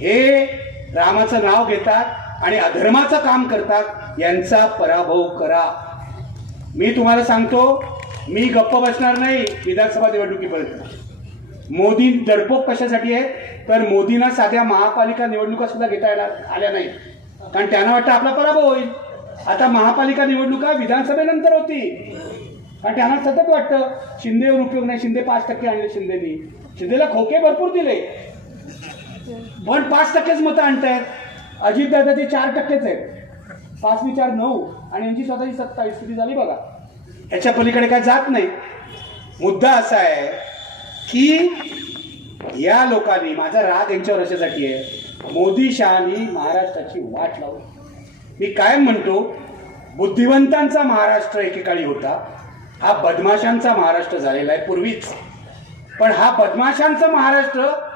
हे रामाचं नाव घेतात आणि अधर्माचं काम करतात, यांचा पराभव करा. मी तुम्हाला सांगतो, मी गप्प बसणार नाही विधानसभा निवडणुकीपर्यंत. मोदी डरपोक कशासाठी आहे, तर मोदींना साध्या महापालिका निवडणुका सुद्धा घेता येणार आल्या नाही, कारण त्यांना वाटतं आपला पराभव होईल. आता महापालिका निवडणुका विधानसभेनंतर होती, कारण त्यांना सतत वाटतं शिंदेवर उपयोग नाही, शिंदे 5% आणले शिंदेनी, शिंदेला खोके भरपूर दिले पण 5%च मतं आणतायत. अजितदादाचे 4%च आहेत, 5 × 9 आणि यांची स्वतःची 27 स्थिती झाली बघा. याच्या पलीकडे काय जात नाही. मुद्दा असा आहे की या लोकांनी, माझा राग यांच्यावर अशासाठी आहे, मोदी शहानी महाराष्ट्राची वाट लावली. मी कायम म्हणतो, बुद्धिवंतांचा महाराष्ट्र एकेकाळी होता, हा बदमाशांचा महाराष्ट्र झालेला आहे पूर्वीच. पण हा बदमाशांचा महाराष्ट्र